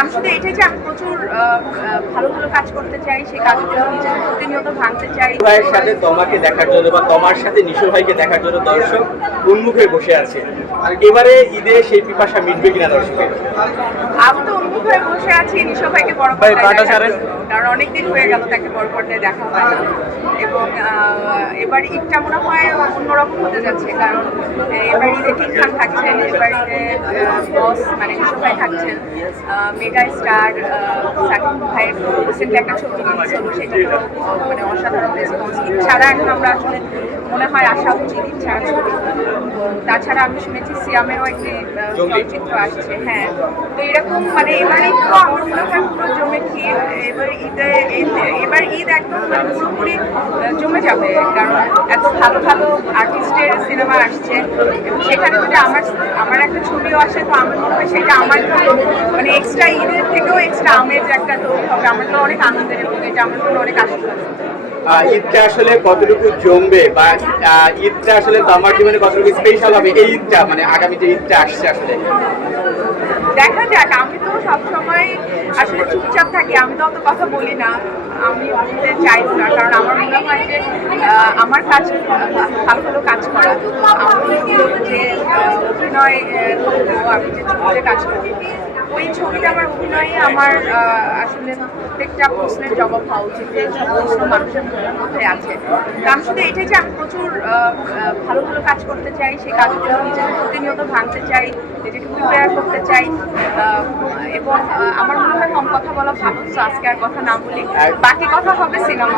আমি শুধু এটাই যে আমি প্রচুর ভালো ভালো কাজ করতে চাই, সেই কাজগুলো নিজের প্রতিনিয়ত ভাঙতে চাই। ভাইয়ের সাথে তোমাকে দেখার জন্য বা তোমার সাথে নিশোর ভাইকে দেখার জন্য দর্শক উন্মুখে বসে আছে। এবারে ঈদে সেই পিপাসা মিটবে কিনা দর্শকের আমি তো উন্মুখ হয়ে বসে আছি ভাইকে বড় ভাই, পর্দায় ছাড়েন। কারণ অনেকদিন হয়ে গেল তাকে বড় পর্দায় দেখা হয় না। এবং এবার ঈদটা মনে হয় অন্যরকম হতে যাচ্ছে কারণ এবার ঈদে ঠিক খান থাকছেন এবার ঈদে বস মানে ভাই থাকছেন মেগা স্টার সাকিব ভাইয়ের রিসেন্টলি একটা ছবি রিলিজ হলো সেটা মানে অসাধারণ রেসপন্স ছাড়া এখন আমরা আসলে মনে হয় আসা উচিত ছাড়া ছবি। তাছাড়া আমি শুনেছি সিয়ামেরও একটি চলচ্চিত্র আসছে হ্যাঁ। তো এরকম মানে এবারে তো আমার মনে হয় পুরো জমে ক্ষীর এবার ঈদে এবার ঈদ একদম মানে পুরোপুরি জমে যাবে কারণ এত ভালো ভালো আর্টিস্টের সিনেমা আসছে। এবং সেখানে যদি আমার আমার একটা ছবিও আসে তো আমার মনে হয় সেটা আমার মানে এক্সট্রা ঈদের থেকেও এক্সট্রা আমেজ একটা তৈরি হবে আমার তো অনেক আনন্দের এবং এটা আমার জন্য অনেক আশীর্বাদ। ঈদটা আসলে কতটুকু জমবে বা ঈদটা আসলে তোমার জীবনে কতটুকু স্পেশাল হবে? এই ঈদটা মানে আগামী যে ঈদটা আসছে আসলে। দেখা যাক, আমি তো সবসময় আসলে চুপচাপ থাকি, আমি তো অত কথা বলি না। আমি বলতে চাই না, কারণ আমার মনে হয় যে আমার কাজ ভালো ভালো কাজ করা। আমি যে অভিনয় আমি যে কাজ করব ওই ছবিতে আমার অভিনয়ে আমার আসলে প্রত্যেকটা প্রশ্নের জবাব হওয়া উচিত যে প্রশ্ন মানুষের মনের মধ্যে আছে। আমি শুধু এটাই যে আমি প্রচুর ভালো ভালো কাজ করতে চাই সেই কাজগুলো নিজেকে প্রতিনিয়ত ভাঙতে চাই নিজেকে প্রিপেয়ার করতে চাই এবং আমার মনে হয় কম কথা বলা ভালো তো আজকে আর কথা না বলি বাকি কথা হবে সিনেমা